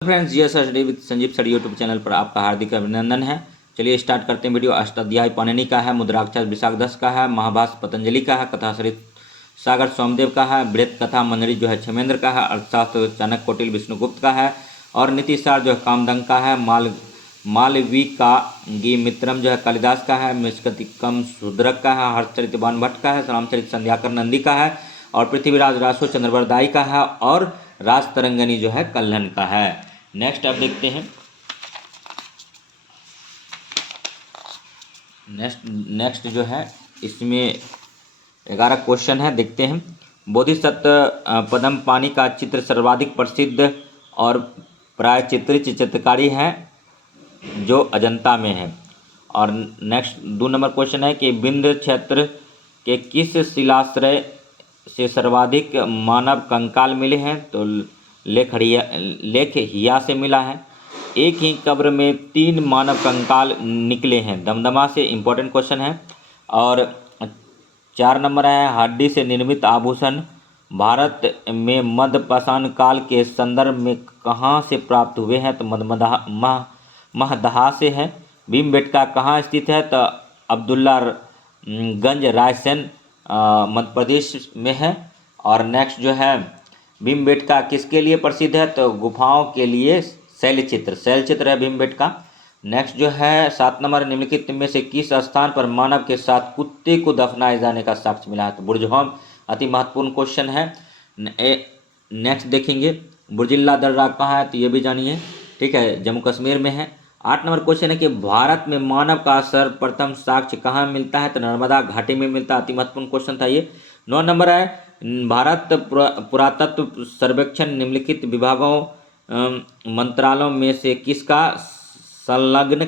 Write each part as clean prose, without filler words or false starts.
Friends, ये study with Sanjeev sir YouTube channel पर आपका हार्दिक अभिनंदन है। चलिए स्टार्ट करते हैं वीडियो। अष्टाध्यायी पाणिनि का है, मुद्राक्षर विशाखदत्त का है, महाभाष्य पतंजलि का है, कथासरित सागर सोमदेव का है, बृहत कथा मंजरी जो है क्षेमेंद्र का है, अर्थशास्त्र चाणक्य कौटिल्य विष्णुगुप्त का है और नीतिसार जो है कामदंग का है, मालविका मित्रम जो है कालिदास का है, मिष्कतिकम शूद्रक का है, हर्षचरितवान भट्ट का है, रामचरित संध्याकर नंदी का है और पृथ्वीराज रासो चंद्रवरदाई का है और राज तरंगनी जो है कल्हन का है। नेक्स्ट आप देखते हैं। नेक्स्ट जो है इसमें 11 क्वेश्चन है, देखते हैं। बोधिसत्व पद्म पानी का चित्र सर्वाधिक प्रसिद्ध और प्रायचित्रित चित्रकारी है जो अजंता में है। और नेक्स्ट 2 नंबर क्वेश्चन है कि विंध्य क्षेत्र के किस शिलाश्रय से सर्वाधिक मानव कंकाल मिले हैं? तो लेखहिया से मिला है। एक ही कब्र में 3 मानव कंकाल निकले हैं, दमदमा से। इम्पोर्टेंट क्वेश्चन है। और 4 नंबर है हड्डी से निर्मित आभूषण भारत में मध्यपाषाण काल के संदर्भ में कहाँ से प्राप्त हुए हैं? तो महदहा से है। भीमबेटका कहाँ स्थित है? तो अब्दुल्ला गंज रायसेन मध्य प्रदेश में है। और नेक्स्ट जो है भीमबेटका किसके लिए प्रसिद्ध है? तो गुफाओं के लिए शैलचित्र है भीमबेटका। नेक्स्ट जो है 7 नंबर, निम्नलिखित में से किस स्थान पर मानव के साथ कुत्ते को दफनाए जाने का साक्ष्य मिला है? तो बुर्जहोम अति महत्वपूर्ण क्वेश्चन है। नेक्स्ट देखेंगे बुर्जिल्ला दर्रा कहाँ है? तो ये भी जानिए, ठीक है, जम्मू कश्मीर में है। 8 नंबर क्वेश्चन है कि भारत में मानव का सर्वप्रथम साक्ष्य कहाँ मिलता है? तो नर्मदा घाटी में मिलता है। अति महत्वपूर्ण क्वेश्चन था ये। 9 नंबर है भारत पुरातत्व सर्वेक्षण निम्नलिखित विभागों मंत्रालयों में से किसका संलग्न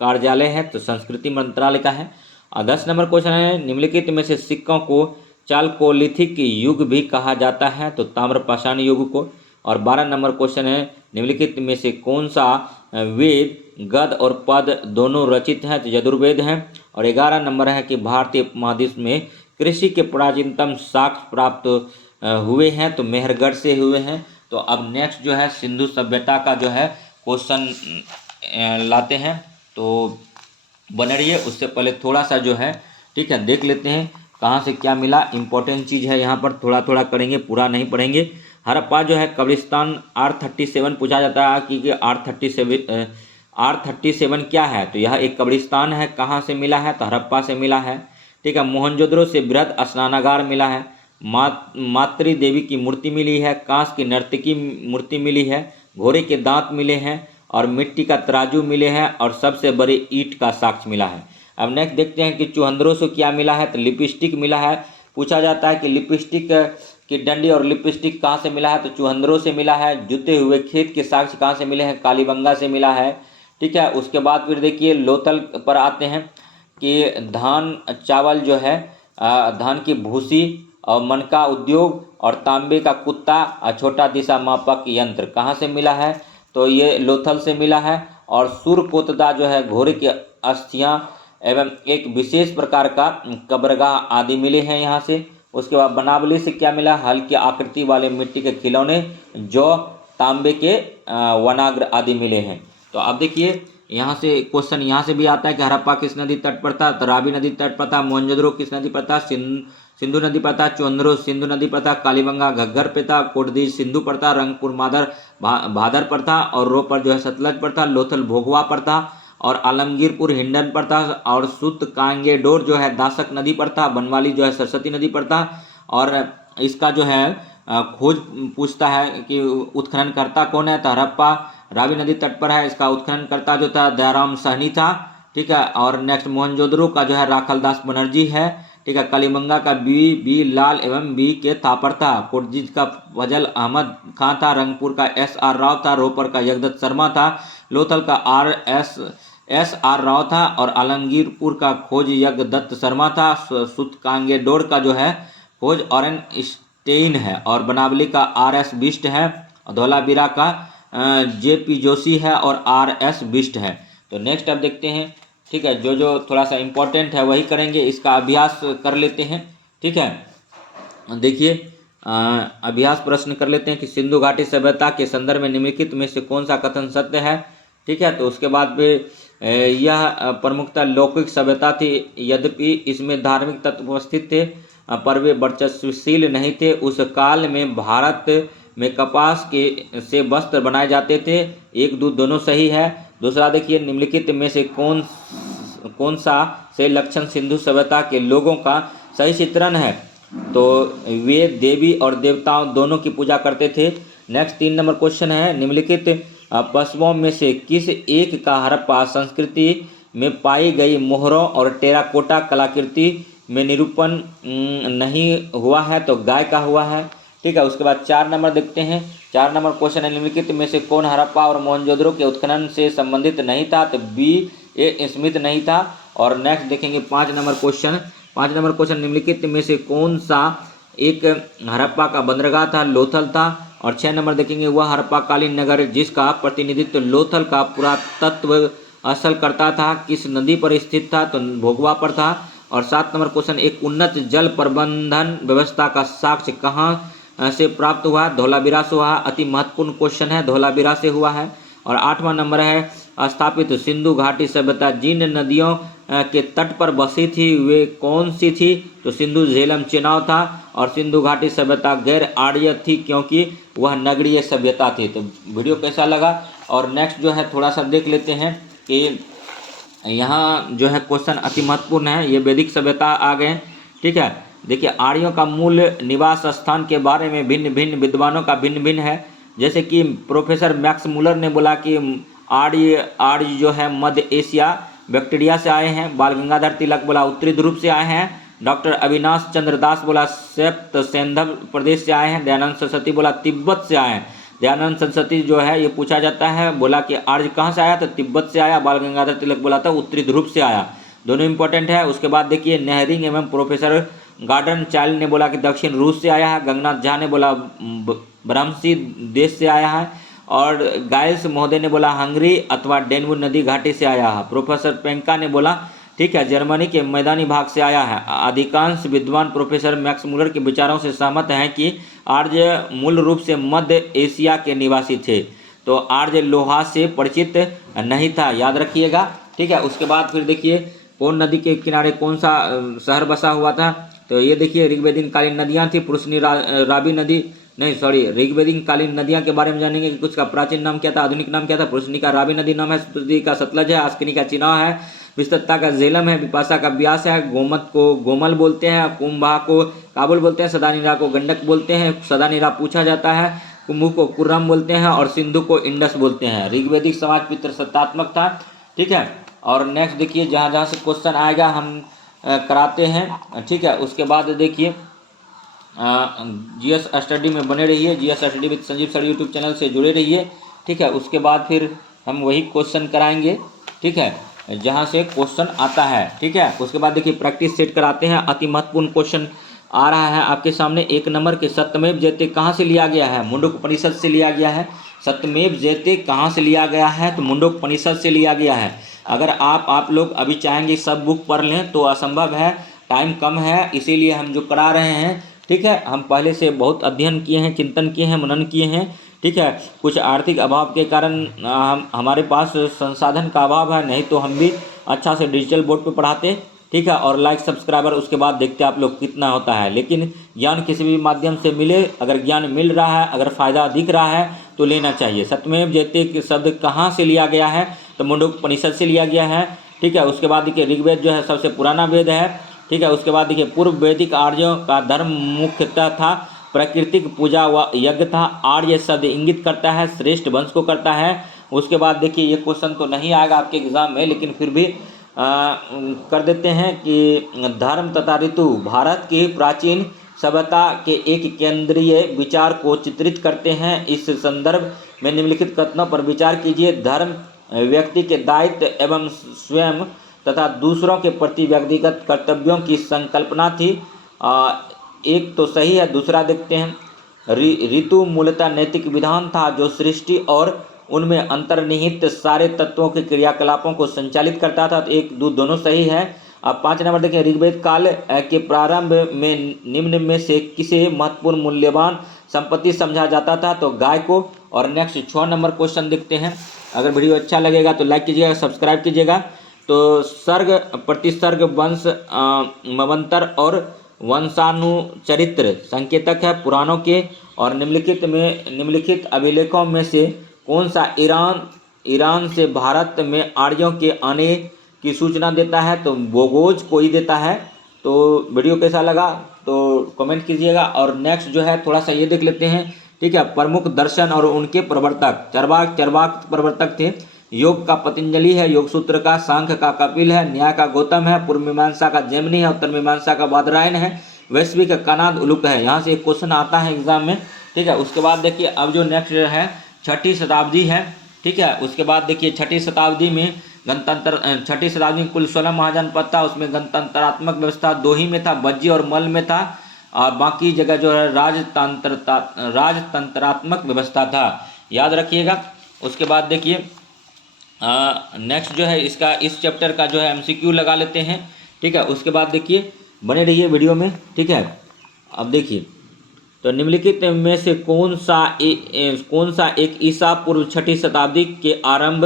कार्यालय है? तो संस्कृति मंत्रालय का है। और 10 नंबर क्वेश्चन है निम्नलिखित में से सिक्कों को चालकोलिथिक युग भी कहा जाता है? तो ताम्रपाषाण युग को। और 12 नंबर क्वेश्चन है निम्नलिखित में से कौन सा वेद गद और पद दोनों रचित हैं? तो यजुर्वेद हैं। और 11 नंबर है कि भारतीय उपमहाद्वीप में कृषि के प्राचीनतम साक्ष्य प्राप्त हुए हैं? तो मेहरगढ़ से हुए हैं। तो अब नेक्स्ट जो है सिंधु सभ्यता का जो है क्वेश्चन लाते हैं, तो बने रहिए। उससे पहले थोड़ा सा जो है, ठीक है, देख लेते हैं कहाँ से क्या मिला। इंपॉर्टेंट चीज़ है, यहाँ पर थोड़ा थोड़ा करेंगे, पूरा नहीं पढ़ेंगे। हड़प्पा जो है कब्रिस्तान R37 पूछा जाता है कि R37 क्या है? तो यह एक कब्रिस्तान है। कहाँ से मिला है? तो हड़प्पा से मिला है, ठीक है। मोहनजोदड़ो से बृहद स्नानागार मिला है। मातृ देवी की मूर्ति मिली है। कांस की नर्तकी मूर्ति मिली है। घोड़े के दांत मिले हैं और मिट्टी का तराजू मिले हैं और सबसे बड़ी ईंट का साक्ष्य मिला है। अब नेक्स्ट देखते हैं कि चुहंदरों से क्या मिला है? तो लिपस्टिक मिला है। पूछा जाता है कि लिपस्टिक की डंडी और लिपस्टिक कहाँ से मिला है? तो चुहंदरों से मिला है। जुते हुए खेत के साक्ष्य कहाँ से मिले हैं? कालीबंगा से मिला है, ठीक है। उसके बाद फिर देखिए लोथल पर आते हैं कि धान चावल जो है धान की भूसी और मनका उद्योग और तांबे का कुत्ता और छोटा दिशा मापक यंत्र कहाँ से मिला है? तो ये लोथल से मिला है। और सुरकोतदा जो है घोड़े की अस्थियां एवं एक विशेष प्रकार का कब्रगाह आदि मिले हैं यहाँ से। उसके बाद बनावली से क्या मिला? हल्की आकृति वाले मिट्टी के खिलौने, जौ, तांबे के वनाग्र आदि मिले हैं। तो अब देखिए यहाँ से क्वेश्चन यहाँ से भी आता है कि हड़प्पा किस नदी तट पर था? तो रावी नदी तट पर था। मोहनजोदड़ो किस नदी पर था? सिंधु नदी पर था। चुहंदरो सिंधु नदी पर था। कालीबंगा घग्गर पे था। कोटदीज सिंधु पर था। रंगपुर मादर भादर पर था। और रोपर जो है सतलज पर था। लोथल भोगवा पर था। और आलमगीरपुर हिंडन पर था। और सुत कांगेडोर जो है दासक नदी पर था। बनवाली जो है सरस्वती नदी पर था। और इसका जो है खोज पूछता है कि उत्खननकर्ता कौन है? तो हड़प्पा रावी नदी तट पर है। इसका उत्खननकर्ता जो था दयाराम साहनी था, ठीक है। और नेक्स्ट मोहनजोदड़ो का जो है राखलदास बनर्जी है, ठीक है। कालीबंगा का बी लाल एवं बी के थापर था। कोटदीज का फजल अहमद खां था। रंगपुर का SR राव था। रोपर का जगदत्त शर्मा था। लोथल का SR राव था। और आलमगीरपुर का खोज यज्ञदत्त शर्मा था। सुतकांगेडोर का जो है खोज ऑरेन स्टेइन है। और बनावली का RS बिष्ट है। धौलावीरा का JP जोशी है और RS बिष्ट है। तो नेक्स्ट अब देखते हैं, ठीक है, जो जो थोड़ा सा इम्पोर्टेंट है वही करेंगे। इसका अभ्यास कर लेते हैं, ठीक है। देखिए अभ्यास प्रश्न कर लेते हैं कि सिंधु घाटी सभ्यता के संदर्भ में निम्नलिखित में से कौन सा कथन सत्य है। ठीक है, तो उसके बाद फिर यह प्रमुखतः लौकिक सभ्यता थी, यद्यपि इसमें धार्मिक तत्व उपस्थित थे पर वे वर्चस्वशील नहीं थे। उस काल में भारत में कपास के से वस्त्र बनाए जाते थे। एक दो दोनों सही है। दूसरा देखिए, निम्नलिखित में से कौन सा से लक्षण सिंधु सभ्यता के लोगों का सही चित्रण है। तो वे देवी और देवताओं दोनों की पूजा करते थे। नेक्स्ट 3 नंबर क्वेश्चन है, निम्नलिखित पशुओं में से किस एक का हड़प्पा संस्कृति में पाई गई मोहरों और टेराकोटा कलाकृति में निरूपण नहीं हुआ है। तो गाय का हुआ है। ठीक है, उसके बाद 4 नंबर देखते हैं। 4 नंबर क्वेश्चन है, निम्नलिखित में से कौन हड़प्पा और मोहनजोदड़ो के उत्खनन से संबंधित नहीं था। तो B.A. स्मिथ नहीं था। और नेक्स्ट देखेंगे 5 नंबर क्वेश्चन। 5 नंबर क्वेश्चन, निम्नलिखित में से कौन सा एक हड़प्पा का बंदरगाह था। लोथल था। और 6 नंबर देखेंगे, वह हड़प्पाकालीन नगर जिसका प्रतिनिधित्व लोथल का पुरातत्व स्थल करता था किस नदी पर स्थित था। तो भोगवा पर था। और 7 नंबर क्वेश्चन, एक उन्नत जल प्रबंधन व्यवस्था का साक्ष्य कहाँ से प्राप्त हुआ। धौलावीरा से हुआ। अति महत्वपूर्ण क्वेश्चन है, धौलावीरा से हुआ है। और 8वां नंबर है, स्थापित सिंधु घाटी सभ्यता जिन नदियों के तट पर बसी थी वे कौन सी थी। तो सिंधु झेलम चेनाब था। और सिंधु घाटी सभ्यता गैर आर्य थी क्योंकि वह नगरीय सभ्यता थी। तो वीडियो कैसा लगा। और नेक्स्ट जो है थोड़ा सा देख लेते हैं कि यहाँ जो है क्वेश्चन अति महत्वपूर्ण है। ये वैदिक सभ्यता आ गए। ठीक है, देखिए आर्यों का मूल निवास स्थान के बारे में भिन्न भिन्न विद्वानों का भिन्न भिन्न है। जैसे कि प्रोफेसर मैक्स मुलर ने बोला कि आर्य जो है मध्य एशिया बैक्टीरिया से आए हैं। बाल गंगाधर तिलक बोला उत्तरी ध्रुव से आए हैं। डॉक्टर अविनाश चंद्र दास बोला सप्त सैंधव प्रदेश से आए हैं। दयानंद सरस्वती बोला तिब्बत से आए हैं। दयानंद सरस्वती जो है ये पूछा जाता है, बोला कि आर्य कहाँ से आया। तो तिब्बत से आया। बाल गंगाधर तिलक बोला था उत्तरी ध्रुव से आया। दोनों इंपॉर्टेंट है। उसके बाद देखिए नेहरिंग एवं प्रोफेसर गार्डन चाइल्ड ने बोला कि दक्षिण रूस से आया है। गंगनाथ झा ने बोला ब्रह्मसी देश से आया है। और गाइल्स महोदय ने बोला हंगरी अथवा डेनवू नदी घाटी से आया है। प्रोफेसर पेंका ने बोला ठीक है जर्मनी के मैदानी भाग से आया है। अधिकांश विद्वान प्रोफेसर मैक्स मुलर के विचारों से सहमत हैं कि आर्य मूल रूप से मध्य एशिया के निवासी थे। तो आर्य लोहा से परिचित नहीं था, याद रखिएगा। ठीक है, उसके बाद फिर देखिए कौन नदी के किनारे कौन सा शहर बसा हुआ था। तो ये देखिए ऋग्वेदीन कालीन नदियाँ थी। पुरुषनी रावी नदी नहीं सॉरी ऋग्वेदीन कालीन नदियाँ के बारे में जानेंगे कि कुछ का प्राचीन नाम क्या था, आधुनिक नाम क्या था। पुरुषनी का रावी नदी नाम है। स्पीति का सतलज है। आस्किनी का चिनाब है। विस्तृतता का झेलम है। विपाशा का ब्यास है। गोमत को गोमल बोलते हैं। कुंभा को काबुल बोलते हैं। सदानीरा को गंडक बोलते हैं। सदानीरा पूछा जाता है। कुंभू को कुर्रम बोलते हैं। और सिंधु को इंडस बोलते हैं। ऋग्वेदिक समाज पितृसत्तात्मक था। ठीक है, और नेक्स्ट देखिए जहाँ जहाँ से क्वेश्चन आएगा हम कराते हैं। ठीक है, उसके बाद देखिए जीएस स्टडी में बने रहिए। GS study with Sanjeev sir YouTube channel से जुड़े रहिए। ठीक है, उसके बाद फिर हम वही क्वेश्चन कराएंगे। ठीक है, जहाँ से क्वेश्चन आता है। ठीक है, उसके बाद देखिए प्रैक्टिस सेट कराते हैं। अति महत्वपूर्ण क्वेश्चन आ रहा है आपके सामने। 1 नंबर के सत्यमेव जयते कहाँ से लिया गया है। मुंडकोपनिषद से लिया गया है। सत्यमेव जयते कहाँ से लिया गया है। तो मुंडकोपनिषद से लिया गया है। अगर आप लोग अभी चाहेंगे सब बुक पढ़ लें तो असंभव है, टाइम कम है, इसीलिए हम जो करा रहे हैं। ठीक है, हम पहले से बहुत अध्ययन किए हैं, चिंतन किए हैं, मनन किए हैं। ठीक है, कुछ आर्थिक अभाव के कारण हमारे पास संसाधन का अभाव है, नहीं तो हम भी अच्छा से डिजिटल बोर्ड पे पढ़ाते। ठीक है, और लाइक सब्सक्राइबर उसके बाद देखते आप लोग कितना होता है। लेकिन ज्ञान किसी भी माध्यम से मिले, अगर ज्ञान मिल रहा है, अगर फ़ायदा दिख रहा है तो लेना चाहिए। सत्यमेव जयते के शब्द कहाँ से लिया गया है। तो मुंडकोपनिषद से लिया गया है। ठीक है, उसके बाद देखिए ऋग्वेद जो है सबसे पुराना वेद है। ठीक है, उसके बाद देखिए पूर्व वैदिक आर्यों का धर्म मुख्यतः था प्राकृतिक पूजा व यज्ञ था। आर्य शब्द इंगित करता है श्रेष्ठ वंश को करता है। उसके बाद देखिए ये क्वेश्चन तो नहीं आएगा आपके एग्जाम में, लेकिन फिर भी कर देते हैं कि धर्म तथा ऋतु भारत की प्राचीन सभ्यता के एक केंद्रीय विचार को चित्रित करते हैं। इस संदर्भ में निम्नलिखित कथनों पर विचार कीजिए। धर्म व्यक्ति के दायित्व एवं स्वयं तथा दूसरों के प्रति व्यक्तिगत कर्तव्यों की संकल्पना थी। एक तो सही है। दूसरा देखते हैं ऋतु मूलतः नैतिक विधान था जो सृष्टि और उनमें अंतर्निहित सारे तत्वों के क्रियाकलापों को संचालित करता था। तो 1 2 दोनों सही है। अब 5 नंबर देखिए, ऋग्वेद काल के प्रारंभ में निम्न में से किसे महत्वपूर्ण मूल्यवान संपत्ति समझा जाता था? तो गाय को। और नेक्स्ट 6 नंबर क्वेश्चन देखते हैं। अगर वीडियो अच्छा लगेगा तो लाइक कीजिएगा, सब्सक्राइब कीजिएगा। तो सर्ग प्रतिसर्ग वंश मवंतर और वंशानुचरित्र संकेतक है पुराणों के। और निम्नलिखित अभिलेखों में से कौन सा ईरान से भारत में आर्यों के आने की सूचना देता है? तो बोगोज कोई देता है। तो वीडियो कैसा लगा तो कमेंट कीजिएगा। और नेक्स्ट जो है थोड़ा सा ये देख लेते हैं, ठीक है। प्रमुख दर्शन और उनके प्रवर्तक। चरवाक प्रवर्तक थे। योग का पतंजलि है, योग सूत्र का। सांख्य का कपिल है, न्याय का गौतम है, पूर्व मीमांसा का जैमिनी है, उत्तर मीमांसा का बादरायण है, वैश्विक कनाद उलुक है। यहाँ से एक क्वेश्चन आता है एग्जाम में, ठीक है। उसके बाद देखिए अब जो नेक्स्ट है 6ठी शताब्दी है, ठीक है। उसके बाद देखिए 6ठी शताब्दी में 6ठी शताब्दी में कुल 16 महाजनपद था। उसमें गणतंत्रात्मक व्यवस्था 2 ही में था, बज्जी और मल में था। और बाकी जगह जो है राजतंत्रात्मक व्यवस्था था, याद रखिएगा। उसके बाद देखिए नेक्स्ट जो है इसका इस चैप्टर का जो है MCQ लगा लेते हैं, ठीक है। उसके बाद देखिए बने रहिए वीडियो में, ठीक है। अब देखिए तो निम्नलिखित में से कौन सा एक ईसा पूर्व 6ठी शताब्दी के आरंभ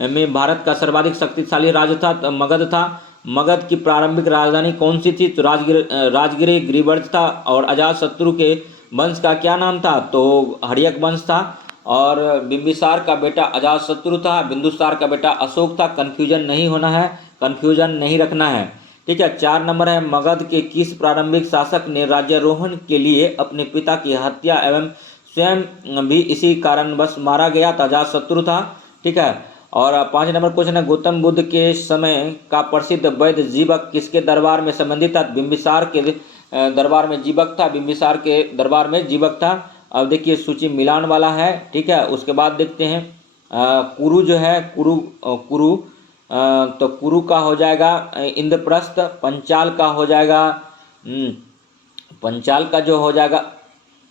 में भारत का सर्वाधिक शक्तिशाली राज्य था? तो मगध था। मगध की प्रारंभिक राजधानी कौन सी थी? तो राजगिर गिरिवर्ज था। और अजातशत्रु के वंश का क्या नाम था? तो हर्यक वंश था। और बिंबिसार का बेटा अजातशत्रु था, बिंदुसार का बेटा अशोक था। कन्फ्यूजन नहीं होना है, कन्फ्यूजन नहीं रखना है, ठीक है। 4 नंबर है, मगध के किस प्रारंभिक शासक ने राज्यारोहण के लिए अपने पिता की हत्या एवं स्वयं भी इसी कारणवश मारा गया? तो अजातशत्रु था, ठीक है। और 5 नंबर क्वेश्चन है, गौतम बुद्ध के समय का प्रसिद्ध वैद्य जीवक किसके दरबार में संबंधित था? बिंबिसार के दरबार में जीवक था, बिंबिसार के दरबार में जीवक था। अब देखिए सूची मिलान वाला है, ठीक है। उसके बाद देखते हैं कुरु जो है, कुरु तो कुरु का हो जाएगा इंद्रप्रस्थ। पंचाल का हो जाएगा पंचाल का जो हो जाएगा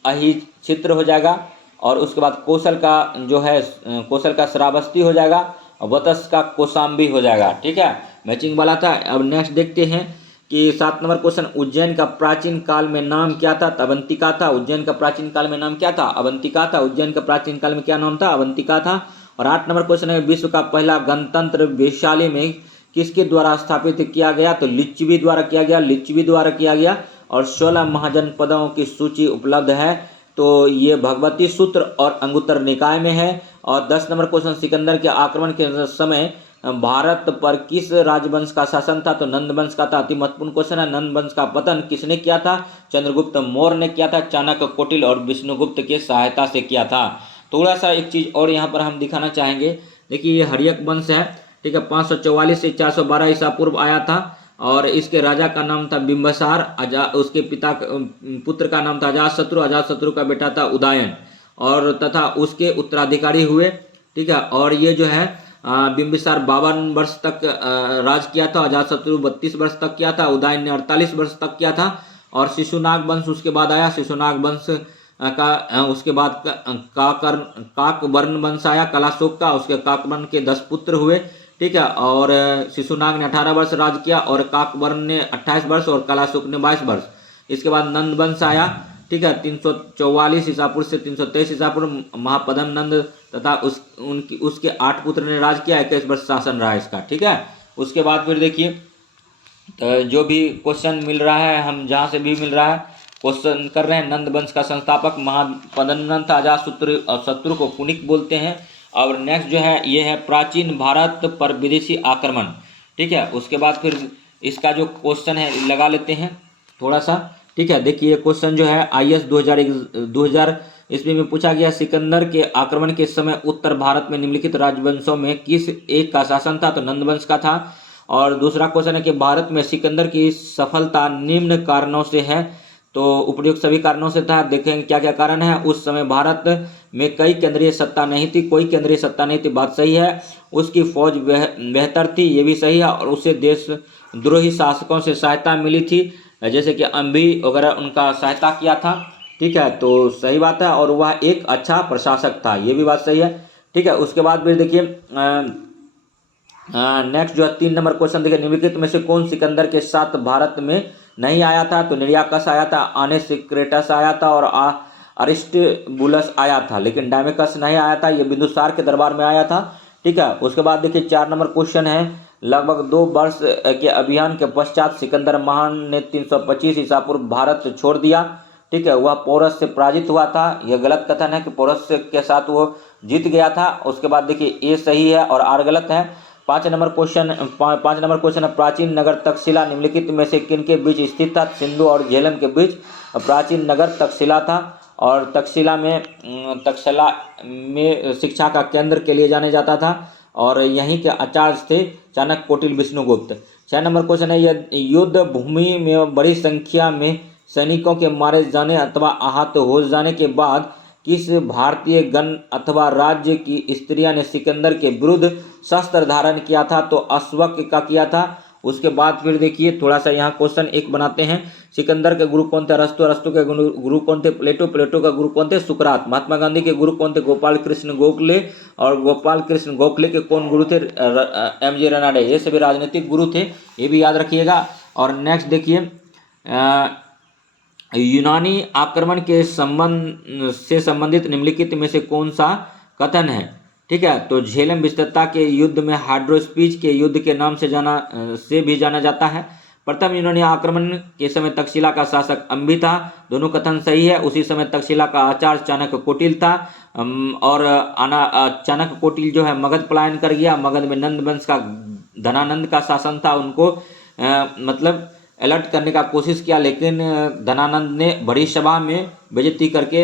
अहिचित्र हो जाएगा। और उसके बाद कौशल का जो है कौशल का श्रावस्ती हो जाएगा। और वत्स का कौशाम्बी हो जाएगा, ठीक है। मैचिंग वाला था। अब नेक्स्ट देखते हैं कि 7 नंबर क्वेश्चन, उज्जैन का प्राचीन काल में नाम क्या था? तो अवंतिका था। उज्जैन का प्राचीन काल में नाम क्या था? अवंतिका था। उज्जैन का प्राचीन काल में क्या नाम था? अवंतिका था। और 8 नंबर क्वेश्चन है, विश्व का पहला गणतंत्र वैशाली में किसके द्वारा स्थापित किया गया? तो लिच्छवी द्वारा किया गया, लिच्छवी द्वारा किया गया। और 16 महाजनपदों की सूची उपलब्ध है, तो ये भगवती सूत्र और अंगुत्तर निकाय में है। और 10 नंबर क्वेश्चन, सिकंदर के आक्रमण के समय भारत पर किस राजवंश का शासन था? तो नंद वंश का था। अति महत्वपूर्ण क्वेश्चन है, नंद वंश का पतन किसने किया था? चंद्रगुप्त मौर्य ने किया था। चाणक्य, कौटिल्य और विष्णुगुप्त के सहायता से किया था। थोड़ा सा एक चीज और यहाँ पर हम दिखाना चाहेंगे, देखिए ये हर्यक वंश है, ठीक है। 544 से 412 ईसा पूर्व आया था। और इसके राजा का नाम था बिंबिसार। उसके पुत्र का नाम था अजातशत्रु। अजातशत्रु का बेटा था उदयन, और तथा उसके उत्तराधिकारी हुए, ठीक है। और ये जो है बिंबिसार 52 वर्ष तक राज किया था। अजातशत्रु 32 वर्ष तक किया था। उदयन ने 48 वर्ष तक किया था। और शिशुनाग वंश उसके बाद आया। शिशुनाग वंश का उसके बाद काकवर्ण वंश आया कलाशोक का। उसके काकवर्ण के 10 पुत्र हुए, ठीक है। और शिशुनाग ने 18 वर्ष राज किया, और काकवर्ण ने 28 वर्ष और कलाशोक ने 22 वर्ष। इसके बाद नंद वंश आया, ठीक है। 344 ईसा पूर्व से 323 ईसा पूर्व महापद्म नंद तथा उसके 8 पुत्र ने राज किया। 21 वर्ष शासन रहा इसका, ठीक है। उसके बाद फिर देखिए जो भी क्वेश्चन मिल रहा है, हम जहाँ से भी मिल रहा है क्वेश्चन कर रहे हैं। नंद वंश का संस्थापक महापद्म नंद था। अजातशत्रु को पुनिक बोलते हैं। और नेक्स्ट जो है ये है प्राचीन भारत पर विदेशी आक्रमण, ठीक है। उसके बाद फिर इसका जो क्वेश्चन है लगा लेते हैं थोड़ा सा, ठीक है। देखिए ये क्वेश्चन जो है IS 2000 ईस्वी में पूछा गया, सिकंदर के आक्रमण के समय उत्तर भारत में निम्नलिखित राजवंशों में किस एक का शासन था? तो नंद वंश का था। और दूसरा क्वेश्चन है कि भारत में सिकंदर की सफलता निम्न कारणों से है, तो उपयुक्त सभी कारणों से था। देखेंगे क्या क्या कारण है। उस समय भारत में कई केंद्रीय सत्ता नहीं थी, कोई केंद्रीय सत्ता नहीं थी, बात सही है। उसकी फौज बेहतर थी, ये भी सही है। और उसे देशद्रोही शासकों से सहायता मिली थी, जैसे कि अम्भी वगैरह उनका सहायता किया था, ठीक है। तो सही बात है। और वह एक अच्छा प्रशासक था, ये भी बात सही है, ठीक है। उसके बाद फिर देखिए नेक्स्ट जो है 3 नंबर क्वेश्चन देखिए, निम्नलिखित में से कौन सिकंदर के साथ भारत में नहीं आया था? तो निरियाकस आया था, आनेसिक्रेटस आया था और अरिस्टबुलस आया था, लेकिन डायमेकस नहीं आया था। ये बिंदुसार के दरबार में आया था। ठीक है, उसके बाद देखिए 4 नंबर क्वेश्चन है, लगभग 2 वर्ष के अभियान के पश्चात सिकंदर महान ने 325 ईसा पूर्व भारत छोड़ दिया। ठीक है, वह पोरस से पराजित हुआ था। यह गलत कथन है कि पोरस के साथ वो जीत गया था। उसके बाद देखिए ए सही है और आर गलत है। 5 नंबर क्वेश्चन है, प्राचीन नगर तक्षशिला निम्नलिखित में से किनके बीच स्थित था? सिंधु और झेलम के बीच प्राचीन नगर तक्षशिला था और तक्षशिला में शिक्षा का केंद्र के लिए जाने जाता था और यहीं के आचार्य थे चाणक्य, कौटिल्य, विष्णुगुप्त। 6 नंबर क्वेश्चन है, यह युद्ध भूमि में बड़ी संख्या में सैनिकों के मारे जाने अथवा आहत हो जाने के बाद किस भारतीय गण अथवा राज्य की स्त्रियां ने सिकंदर के विरुद्ध शस्त्र धारण किया था? तो अश्वक का किया था। उसके बाद फिर देखिए थोड़ा सा यहाँ क्वेश्चन एक बनाते हैं, सिकंदर के गुरु कौन थे? अरस्तु। अरस्तु के गुरु कौन थे? प्लेटो। प्लेटो का गुरु कौन थे? सुकरात। महात्मा गांधी के गुरु कौन थे? गोपाल कृष्ण गोखले। और गोपाल कृष्ण गोखले के कौन गुरु थे? एम.जी. रनाडे। ये सभी राजनीतिक गुरु थे, ये भी याद रखिएगा। और नेक्स्ट देखिए, यूनानी आक्रमण के संबंधित निम्नलिखित में से कौन सा कथन है? ठीक है, तो झेलम विस्तृतता के युद्ध में हाइड्रोस्पीच के युद्ध के नाम से भी जाना जाता है। प्रथम यूनानी आक्रमण के समय तक्षशिला का शासक अंबी था, दोनों कथन सही है। उसी समय तक्षशिला का आचार्य चाणक्य कौटिल्य था और चाणक्य कौटिल्य जो है मगध पलायन कर गया। मगध में नंद वंश का धनानंद का शासन था, उनको मतलब अलर्ट करने का कोशिश किया, लेकिन धनानंद ने बड़ी सभा में बेइज्जती करके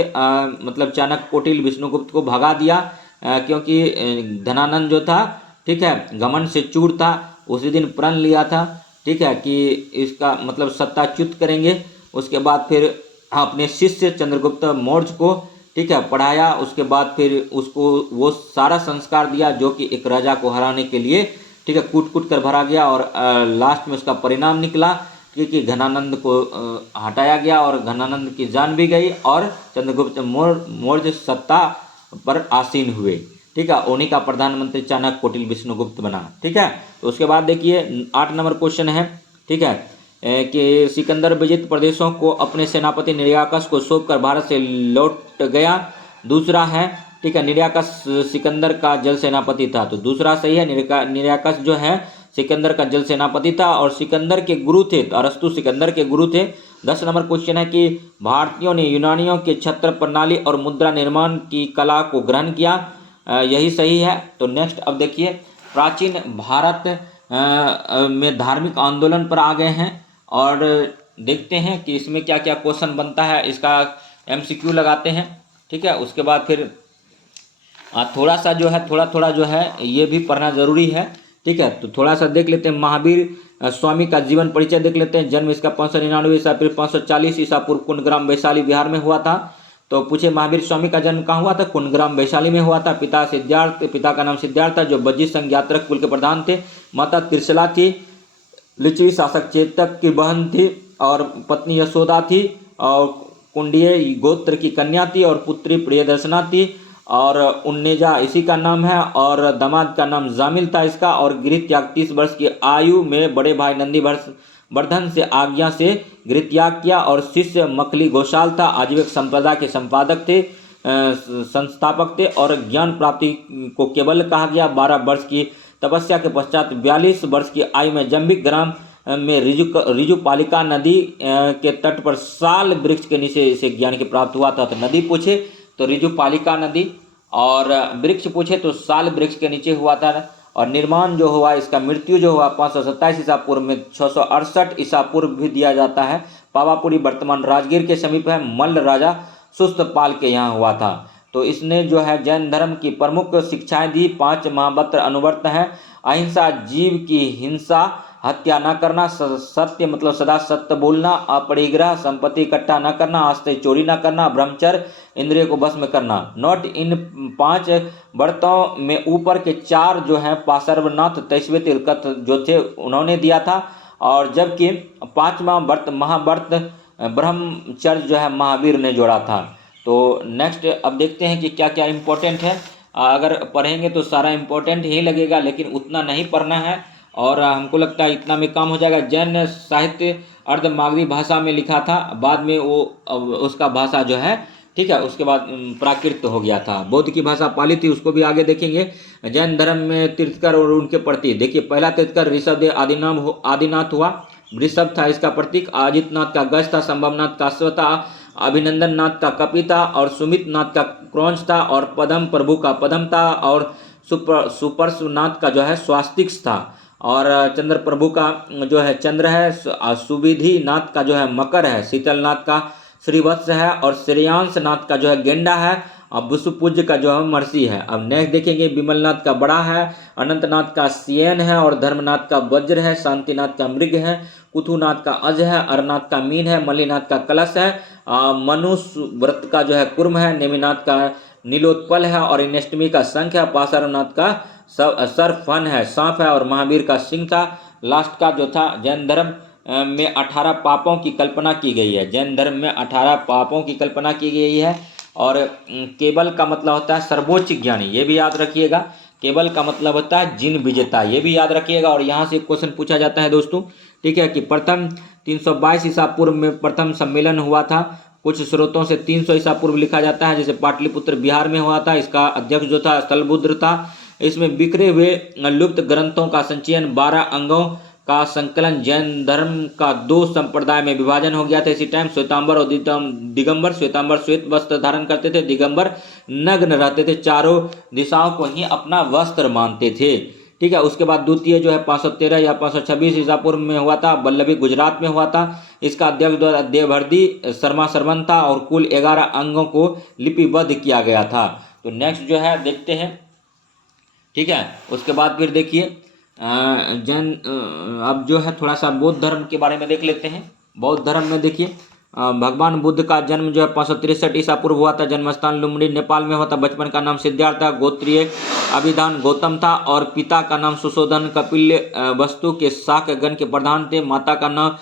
मतलब चाणक्य, कौटिल्य, विष्णुगुप्त को भगा दिया, क्योंकि धनानंद जो था, ठीक है, घमंड से चूर था। उसी दिन प्रण लिया था, ठीक है, कि इसका मतलब सत्ताच्युत करेंगे। उसके बाद फिर अपने शिष्य चंद्रगुप्त मौर्य को, ठीक है, पढ़ाया। उसके बाद फिर उसको वो सारा संस्कार दिया जो कि एक राजा को हराने के लिए, ठीक है, कूट कूट कर भरा गया। और लास्ट में उसका परिणाम निकला कि घनानंद को हटाया गया और घनानंद की जान भी गई और चंद्रगुप्त मौर्य सत्ता पर आसीन हुए। ठीक है, उन्हीं का प्रधानमंत्री चाणक्य, कौटिल्य, विष्णुगुप्त बना। ठीक है, तो उसके बाद देखिए 8 नंबर क्वेश्चन है, ठीक है, कि सिकंदर विजित प्रदेशों को अपने सेनापति निरियाकस को सौंपकर भारत से लौट गया। दूसरा है, ठीक है, निरियाकस सिकंदर का जल सेनापति था, तो दूसरा सही है। निरियाकस जो है सिकंदर का जल सेनापति था और सिकंदर के गुरु थे, तो अरस्तु सिकंदर के गुरु थे। 10 नंबर क्वेश्चन है कि भारतीयों ने यूनानियों के छत्र प्रणाली और मुद्रा निर्माण की कला को ग्रहण किया। यही सही है। तो नेक्स्ट अब देखिए, प्राचीन भारत में धार्मिक आंदोलन पर आ गए हैं और देखते हैं कि इसमें क्या क्या क्वेश्चन बनता है। इसका MCQ लगाते हैं। ठीक है, उसके बाद फिर थोड़ा सा जो है थोड़ा जो है ये भी पढ़ना जरूरी है। ठीक है, तो थोड़ा सा देख लेते हैं। महावीर स्वामी का जीवन परिचय देख लेते हैं। जन्म इसका 599 ईसा पूर्व 540 ईसा पूर्व कुंडग्राम वैशाली बिहार में हुआ था। तो पूछे महावीर स्वामी का जन्म कहाँ हुआ था? कुंडग्राम वैशाली में हुआ था। पिता का नाम सिद्धार्थ था, जो बज्जी संघ यात्रक कुल के प्रधान थे। माता त्रिशला थी, लिच्छवी शासक चेतक की बहन थी और पत्नी यशोदा थी और कुंडीय गोत्र की कन्या थी और पुत्री प्रियदर्शना थी और उन्नेजा इसी का नाम है और दामाद का नाम जामिल था इसका। और गृह त्याग 30 वर्ष की आयु में बड़े भाई नंदी वर्धन से आज्ञा से गृह त्याग किया और शिष्य मखली घोषाल था, आजीविक संप्रदाय के संपादक थे, संस्थापक थे और ज्ञान प्राप्ति को केवल कहा गया। 12 वर्ष की तपस्या के पश्चात 42 वर्ष की आयु में जंबिक ग्राम में रिजुपालिका नदी के तट पर साल वृक्ष के नीचे इसे ज्ञान की प्राप्त हुआ था। तो नदी पूछे तो रिजुपालिका नदी और वृक्ष पूछे तो साल वृक्ष के नीचे हुआ था। और निर्माण जो हुआ, इसका मृत्यु जो हुआ 527 ईसा पूर्व में 668 ईसा पूर्व भी दिया जाता है। पावापुरी वर्तमान राजगीर के समीप है। मल्ल राजा सुस्तपाल के यहाँ हुआ था। तो इसने जो है जैन धर्म की प्रमुख शिक्षाएं दी। 5 महावत्र अनुवर्त हैं। अहिंसा, जीव की हिंसा, हत्या न करना, सत्य मतलब सदा सत्य बोलना, अपरिग्रह, संपत्ति इकट्ठा न करना, आस्ते चोरी न करना, ब्रह्मचर्य, इंद्रिय को बस में करना। नोट, इन 5 व्रतों में ऊपर के 4 जो हैं पार्श्वनाथ तैस्वे तिलकत जो थे उन्होंने दिया था और जबकि 5वां व्रत महाव्रत ब्रह्मचर्य जो है महावीर ने जोड़ा था। तो नेक्स्ट अब देखते हैं कि क्या क्या इम्पोर्टेंट है। अगर पढ़ेंगे तो सारा इम्पोर्टेंट ही लगेगा, लेकिन उतना नहीं पढ़ना है और हमको लगता है इतना में काम हो जाएगा। जैन साहित्य अर्धमागधी भाषा में लिखा था, बाद में वो उसका भाषा जो है, ठीक है, उसके बाद प्राकृत हो गया था। बौद्ध की भाषा पाली थी, उसको भी आगे देखेंगे। जैन धर्म में तीर्थकर और उनके प्रतीक देखिए, पहला तीर्थकर ऋषभदेव आदिनाथ हुआ, वृषभ था इसका प्रतीक, अजितनाथ का गज था, संभवनाथ का अश्व था, अभिनंदन नाथ का कपि था और सुमित नाथ का क्रौंच था और पदम प्रभु का पदम था और सुपर्शनाथ का जो है स्वास्तिक था और चंद्र प्रभु का जो है चंद्र है, सुविधि नाथ का जो है मकर है, शीतलनाथ का श्रीवत्स है और श्रेयांश नाथ का जो है गेंडा है और विश्वपूज्य का जो है मर्सी है। अब नेक्स्ट देखेंगे, विमलनाथ का बड़ा है, अनंतनाथ का सियन है और धर्मनाथ का वज्र है, शांतिनाथ का मृग है, कुथुनाथ का अज है, अरनाथ का मीन है, मल्लीनाथ का कलश है, मनुव्रत का जो है कुर्म है, नेमिनाथ का नीलोत्पल है और इनेष्टमी का शंख है, पासारनाथ का सर्फन है, सांप है और महावीर का सिंह था। लास्ट का जो था, जैन धर्म में 18 पापों की कल्पना की गई है। जैन धर्म में 18 पापों की कल्पना की गई है और केवल का मतलब होता है सर्वोच्च ज्ञानी, ये भी याद रखिएगा। केवल का मतलब होता है जिन विजेता, ये भी याद रखिएगा। और यहाँ से एक क्वेश्चन पूछा जाता है दोस्तों, ठीक है, कि प्रथम 322 ईसा पूर्व में प्रथम सम्मेलन हुआ था। कुछ स्रोतों से 300 ईसा पूर्व लिखा जाता है, जैसे पाटलिपुत्र बिहार में हुआ था। इसका अध्यक्ष जो था स्थलबुद्र था। इसमें बिखरे हुए लुप्त ग्रंथों का संचयन, 12 अंगों का संकलन, जैन धर्म का 2 संप्रदाय में विभाजन हो गया था इसी टाइम, श्वेतांबर और दिगंबर। श्वेतांबर श्वेत वस्त्र धारण करते थे, दिगंबर नग्न रहते थे, चारों दिशाओं को ही अपना वस्त्र मानते थे, ठीक है। उसके बाद द्वितीय जो है 513 या 526 ईसा पूर्व में हुआ था, वल्लभी गुजरात में हुआ था। इसका अध्यक्ष द्वारा देवहरदी शर्मा सरवन था और कुल 11 अंगों को लिपिबद्ध किया गया था। तो नेक्स्ट जो है देखते हैं, ठीक है। उसके बाद फिर देखिए जैन, अब जो है थोड़ा सा बौद्ध धर्म के बारे में देख लेते हैं। बौद्ध धर्म में देखिए, भगवान बुद्ध का जन्म जो है 563 ईसा पूर्व हुआ था। जन्मस्थान लुम्बिनी नेपाल में हुआ था। बचपन का नाम सिद्धार्थ था। गोत्रीय अभिधान गौतम था और पिता का नाम सुशोधन कपिल्य वस्तु के शाक गण के प्रधान थे। माता का नाम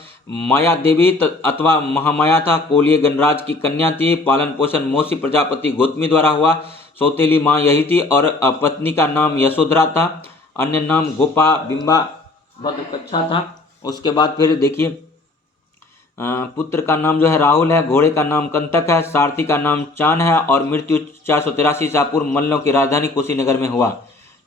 माया देवी अथवा महामाया था। कोलिय गणराज की कन्या थी। पालन पोषण मौसी प्रजापति गौतमी द्वारा हुआ। सौतेली माँ यही थी और पत्नी का नाम यशोधरा था। अन्य नाम गोपा बिंबा भद्रकच्छा था। उसके बाद फिर देखिए, पुत्र का नाम जो है राहुल है। घोड़े का नाम कंतक है। सारथी का नाम चान है और मृत्यु 483 ईसा पूर्व मल्लों की राजधानी कुशीनगर में हुआ,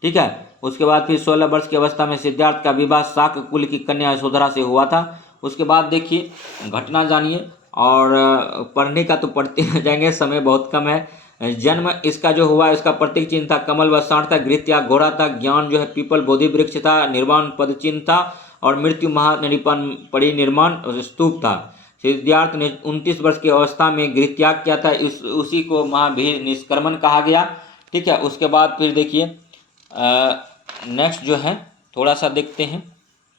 ठीक है। उसके बाद फिर 16 वर्ष की अवस्था में सिद्धार्थ का विवाह शाक कुल की कन्या यशोधरा से हुआ था। उसके बाद देखिए घटना जानिए, और पढ़ने का तो पढ़ते जाएंगे, समय बहुत कम है। जन्म इसका जो हुआ, इसका प्रतीक चिन्ह था कमल व साठ था। गृह त्याग घोड़ा था। ज्ञान जो है पीपल बोधि वृक्ष था। निर्वाण पद चिन्ह था और मृत्यु महानिपान परिनिर्माण स्तूप था। सिद्धार्थ ने 29 वर्ष की अवस्था में गृह त्याग किया था। उसी को महावीर निष्क्रमण कहा गया, ठीक है। उसके बाद फिर देखिए नेक्स्ट जो है थोड़ा सा देखते हैं,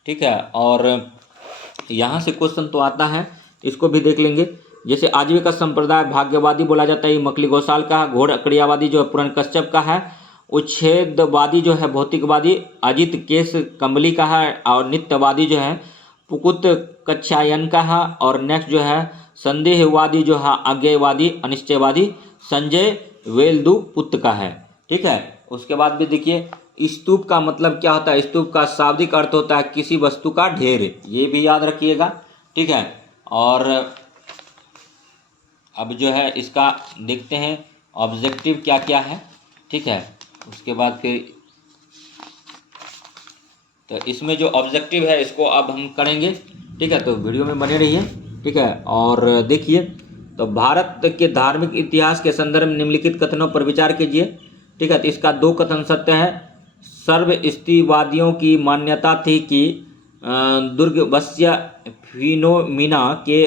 ठीक है। और यहाँ से क्वेश्चन तो आता है, इसको भी देख लेंगे। जैसे आजीविका संप्रदाय भाग्यवादी बोला जाता है, मकली गौशाल का है। घोड़ अकड़ियावादी जो है पुराण कश्यप का है। उच्छेदवादी जो है भौतिकवादी अजित केश कंबली का है। और नित्यवादी जो है पुकुत कच्छायन का है। और नेक्स्ट जो है संदेहवादी जो है अज्ञेयवादी अनिश्चयवादी संजय वेलदु पुत्र का है, ठीक है। उसके बाद भी देखिए, स्तूप का मतलब क्या होता है। स्तूप का शाब्दिक अर्थ होता है किसी वस्तु का ढेर, ये भी याद रखिएगा, ठीक है। और अब जो है इसका देखते हैं ऑब्जेक्टिव क्या क्या है, ठीक है। उसके बाद फिर तो इसमें जो ऑब्जेक्टिव है इसको अब हम करेंगे, ठीक है। तो वीडियो में बने रहिए, ठीक है। और देखिए, तो भारत के धार्मिक इतिहास के संदर्भ में निम्नलिखित कथनों पर विचार कीजिए, ठीक है। तो इसका 2 कथन सत्य है। सर्वस्तिवादियों की मान्यता थी कि दुर्गवस्य फिनोमिना के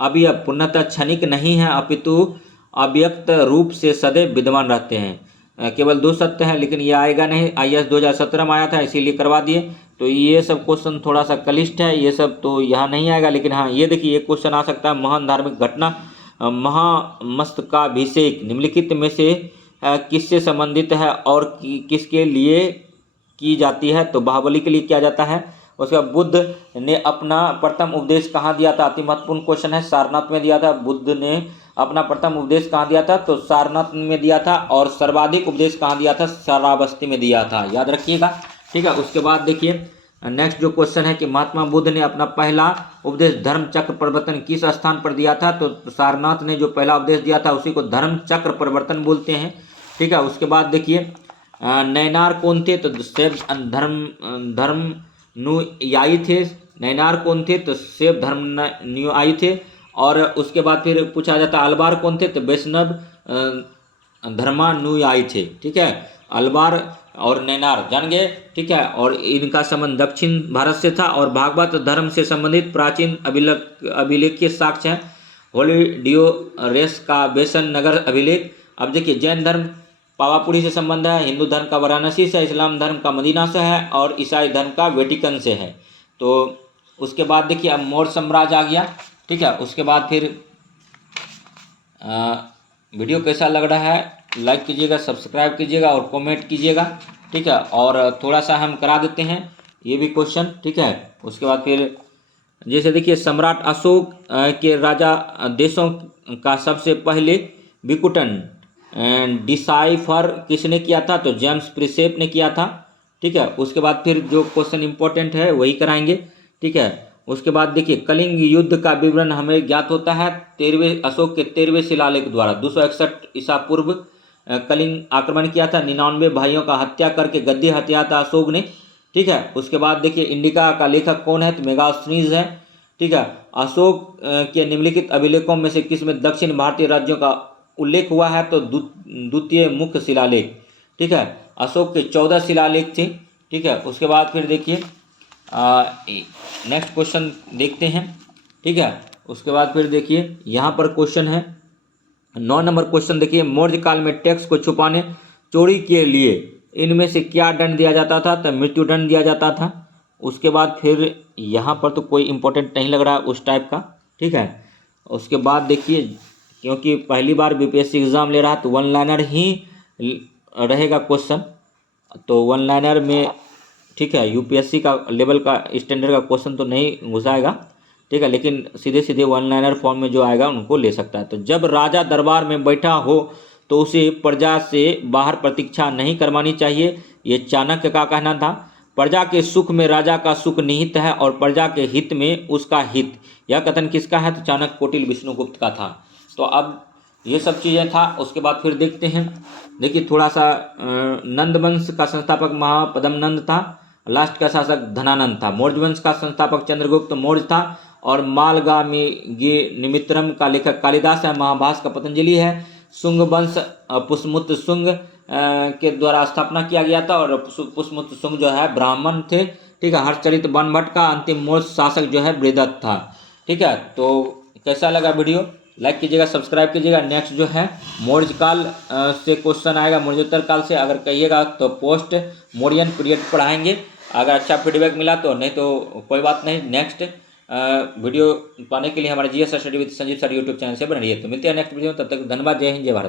अवयव पूर्णतः क्षणिक नहीं है, अपितु अव्यक्त रूप से सदैव विद्यमान रहते हैं। केवल 2 सत्य है, लेकिन ये आएगा नहीं। IAS 2017 में आया था, इसीलिए करवा दिए। तो ये सब क्वेश्चन थोड़ा सा क्लिष्ट है, ये सब तो यहाँ नहीं आएगा। लेकिन हाँ, ये देखिए एक क्वेश्चन आ सकता है। महान धार्मिक घटना महामस्तकाभिषेक निम्नलिखित में से किससे संबंधित है और किसके लिए की जाती है। तो बाहुबली के लिए किया जाता है। उसके बाद बुद्ध ने अपना प्रथम उपदेश कहाँ दिया था। अति महत्वपूर्ण क्वेश्चन है। सारनाथ में दिया था। बुद्ध ने अपना प्रथम उपदेश कहाँ दिया था? तो सारनाथ में दिया था। और सर्वाधिक उपदेश कहाँ दिया था? श्रावस्ती में दिया था, याद रखिएगा। ठीक है, उसके बाद देखिए नेक्स्ट जो क्वेश्चन है कि महात्मा बुद्ध ने अपना पहला उपदेश धर्म चक्र परिवर्तन किस स्थान पर दिया था? तो सारनाथ ने जो पहला उपदेश दिया था उसी को धर्म चक्र परिवर्तन बोलते हैं। ठीक है, उसके बाद देखिए नैनार कौन थे? तो शिव धर्मानुयायी थे। नैनार कौन थे? तो शिव धर्मानुयायी थे। और उसके बाद फिर पूछा जाता है अलवार कौन थे? तो वैष्णव धर्मानुयायी थे। ठीक है, अलवार और नैनार जान गए। ठीक है, और इनका संबंध दक्षिण भारत से था और भागवत धर्म से संबंधित प्राचीन अभिलेखीय साक्ष्य है होलिडियोरेस का बेसन नगर अभिलेख। अब देखिए जैन धर्म पावापुरी से संबंध है, हिंदू धर्म का वाराणसी से, इस्लाम धर्म का मदीना से है और ईसाई धर्म का वेटिकन से है। तो उसके बाद देखिए अब मौर्य साम्राज्य आ गया। ठीक है, उसके बाद फिर वीडियो कैसा लग रहा है लाइक कीजिएगा, सब्सक्राइब कीजिएगा और कमेंट कीजिएगा। ठीक है, और थोड़ा सा हम करा देते हैं ये भी क्वेश्चन। ठीक है, उसके बाद फिर जैसे देखिए सम्राट अशोक के राजा देशों का सबसे पहले विकुटन डिसाइफर किसने किया था? तो जेम्स प्रिसेप ने किया था। ठीक है, उसके बाद फिर जो क्वेश्चन इंपॉर्टेंट है वही कराएंगे। ठीक है, उसके बाद देखिए कलिंग युद्ध का विवरण हमें ज्ञात होता है 13वें अशोक के 13वें शिलालेख द्वारा। 261 ईसा पूर्व कलिंग आक्रमण किया था, 99 भाइयों का हत्या करके गद्दी हत्या था अशोक ने। ठीक है, उसके बाद देखिए इंडिका का लेखक कौन है? तो मेगास्थनीज है। ठीक है, अशोक के निम्नलिखित अभिलेखों में से किसमें दक्षिण भारतीय राज्यों का उल्लेख हुआ है? तो द्वितीय मुख्य शिलालेख। ठीक है, अशोक के 14 शिलालेख थे। ठीक है, उसके बाद फिर देखिए नेक्स्ट क्वेश्चन देखते हैं। ठीक है, उसके बाद फिर देखिए यहाँ पर क्वेश्चन है 9 नंबर क्वेश्चन देखिए मौर्य काल में टैक्स को छुपाने चोरी के लिए इनमें से क्या दंड दिया जाता था? तो मृत्युदंड दिया जाता था। उसके बाद फिर यहाँ पर तो कोई इंपॉर्टेंट नहीं लग रहा उस टाइप का। ठीक है, उसके बाद देखिए क्योंकि पहली बार बीपीएससी एग्ज़ाम ले रहा तो वन लाइनर ही रहेगा क्वेश्चन, तो वन लाइनर में ठीक है यूपीएससी का लेवल का स्टैंडर्ड का क्वेश्चन तो नहीं घुसाएगा। ठीक है, लेकिन सीधे सीधे वन लाइनर फॉर्म में जो आएगा उनको ले सकता है। तो जब राजा दरबार में बैठा हो तो उसे प्रजा से बाहर प्रतीक्षा नहीं करवानी चाहिए, ये चाणक्य का कहना था। प्रजा के सुख में राजा का सुख निहित है और प्रजा के हित में उसका हित, यह कथन किसका है? तो चाणक्य कोटिल विष्णुगुप्त का था। तो अब ये सब चीज़ें था। उसके बाद फिर देखते हैं देखिए थोड़ा सा नंद वंश का संस्थापक महापद्म नंद था, लास्ट का शासक धनानंद था। मौर्य वंश का संस्थापक चंद्रगुप्त मौर्य था और मालगामी निमित्रम का लेखक कालिदास है। महाभाष का पतंजलि है। शुंग वंश पुष्यमुत्र शुंग के द्वारा स्थापना किया गया था और पुष्यमुत्र शुंग जो है ब्राह्मण थे। ठीक है, हर्षचरित बनभट्ट का अंतिम मौर्य शासक जो है बृहदत्त था। ठीक है, तो कैसा लगा वीडियो लाइक कीजिएगा, सब्सक्राइब कीजिएगा। नेक्स्ट जो है मौर्य काल से क्वेश्चन आएगा, मौर्योत्तर काल से अगर कहिएगा तो पोस्ट मौर्यन पीरियड पढ़ाएंगे। अगर अच्छा फीडबैक मिला तो, नहीं तो कोई बात नहीं। नेक्स्ट वीडियो पाने के लिए हमारे GS study with Sanjeev sir YouTube channel से बने रहिए। तो मिलते हैं नेक्स्ट वीडियो में, तब तक धन्यवाद। जय हिंद, जय भारत।